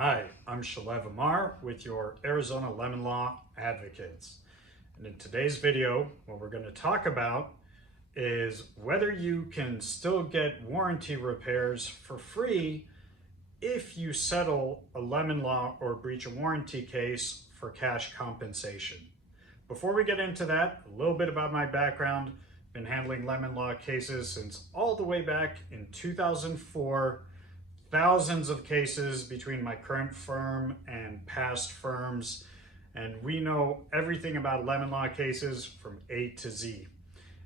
Hi, I'm Shalev Amar with your Arizona Lemon Law Advocates. And in today's video, what we're going to talk about is whether you can still get warranty repairs for free if you settle a lemon law or breach of warranty case for cash compensation. Before we get into that, a little bit about my background. Been handling lemon law cases since all the way back in 2004. Thousands of cases between my current firm and past firms, and we know everything about lemon law cases from A to Z.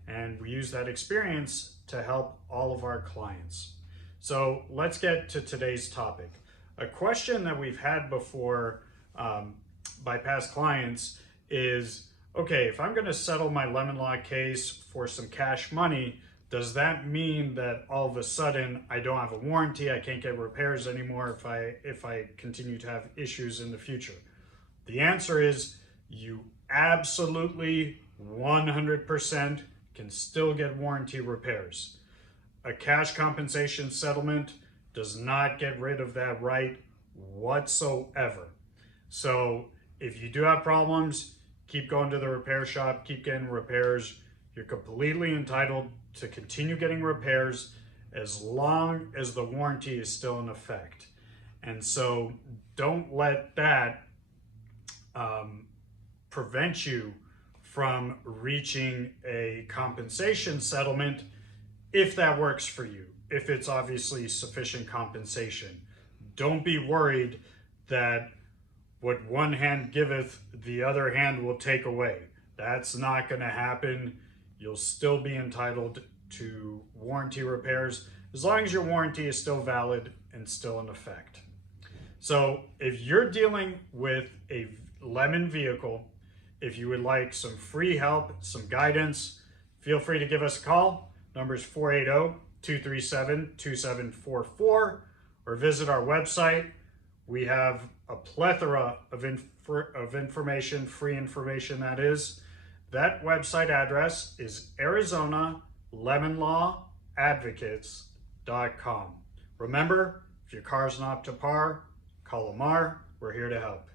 And we use that experience to help all of our clients. So let's get to today's topic. A question that we've had before by past clients is, okay, if I'm going to settle my lemon law case for some cash money, does that mean that all of a sudden I don't have a warranty, I can't get repairs anymore if I continue to have issues in the future? The answer is you absolutely 100% can still get warranty repairs. A cash compensation settlement does not get rid of that right whatsoever. So if you do have problems, keep going to the repair shop, keep getting repairs. You're completely entitled to continue getting repairs as long as the warranty is still in effect. And so don't let that prevent you from reaching a compensation settlement if that works for you, if it's obviously sufficient compensation. Don't be worried that what one hand giveth, the other hand will take away. That's not going to happen. You'll still be entitled to warranty repairs as long as your warranty is still valid and still in effect. So if you're dealing with a lemon vehicle, if you would like some free help, some guidance, feel free to give us a call. Number is 480-237-2744, or visit our website. We have a plethora of information, free information that is. That website address is ArizonaLemonLawAdvocates.com. Remember, if your car's not up to par, call Amar. We're here to help.